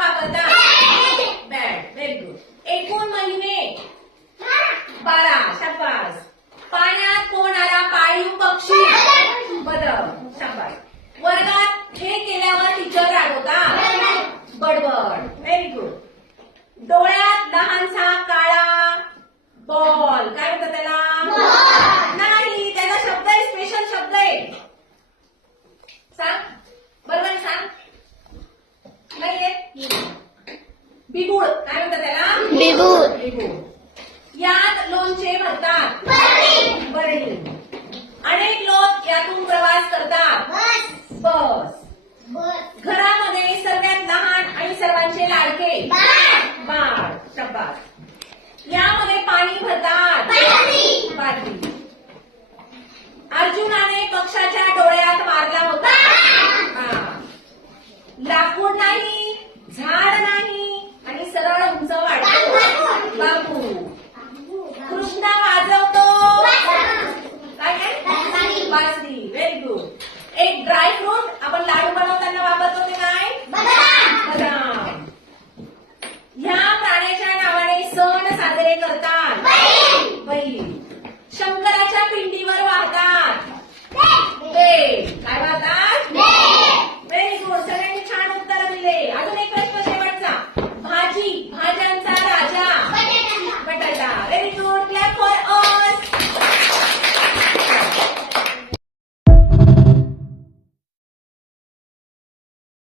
वापरतात? Bat. Very good. एकूण महिने 12. शाबास. पाण्यात पोहणारा पाळीव पक्षी? बदक. शाबास. वर्गात हे केल्यावर टीचर रागवतात? बडबड. Very good. डोळ्यात लहानसा काळा बॉल, काय म्हणतात त्याला? नाही, त्याचा शब्द आहे, स्पेशल शब्द आहे. सांग बरोबर, सांग. नाही येत? बिबूळ, काय म्हणतात त्याला? बिबूळ. यात लोणचे भरतात? बरणी. अनेक लोक यातून प्रवास करतात? बस. घरामध्ये सर्वात लहान आणि सर्वांचे लाडके? बाळ. शाबास. यामध्ये पाणी भरतात? बादली. अर्जुनाने पक्षाच्या डोळ्यात मारला होता? लाकूड नाही, झाड